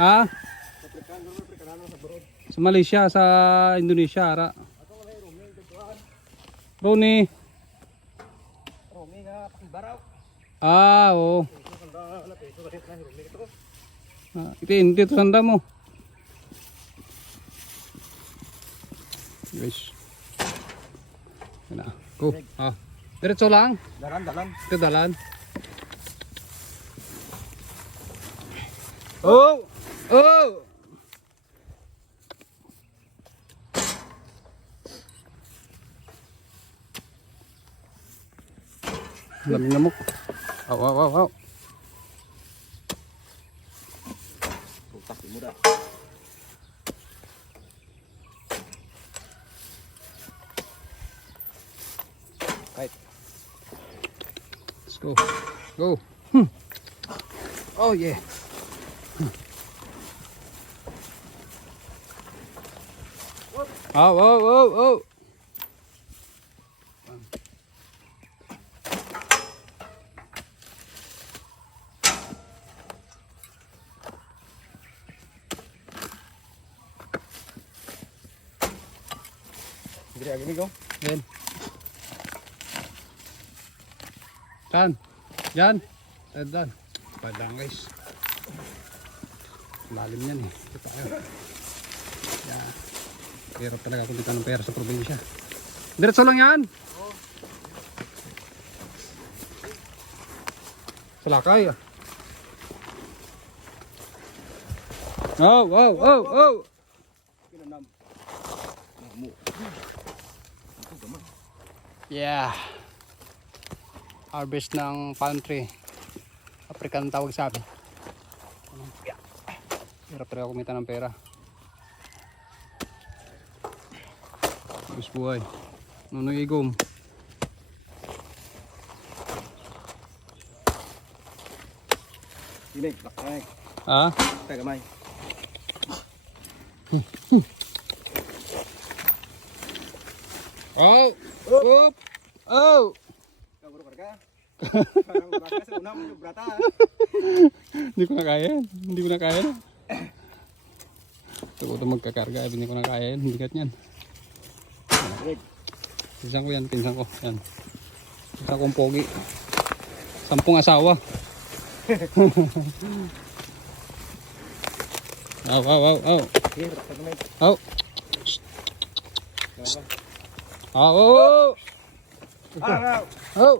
Ha? Sa Malaysia, sa Indonesia, ara. Roni. Ah, oo. Ito sanda mo. Guys. Yan na. Go. Ah. Diretso lang. Dalan. Ito dalan. Oh! Oh! Lamig namok. Aw. Putak mura. Right. Let's go. Go. Oh yeah. Oh. Gini gini go. Yan. Saan? Yan. Dan. Padang guys. Lalim yan eh. Ito tayo. Yan. Pero talaga kung dito ng pera sa probinsya. Diretso lang yan. Salakay ah. Oh. Yeah. Harvest ng palm tree. African tawag sa amin. Hirap talaga kumita ng pera. Bus buhay. Nunoy igom. Ini bakay. Ah? Tagamay. Oh! Oh! Kaburo karga. Parang brata sa unang brata. Hindi ko na kaya yan. Hindi ko na kaya yan. Ito ko ito magkakarga. Hindi ko na kaya yan. Bigat yan. Pinsan ko yan. Pinsan ko. Yan. Pinsan kong pogi. 10 asawa. Aw. Here, tagamay. Aw. Aw. Ah, Aw.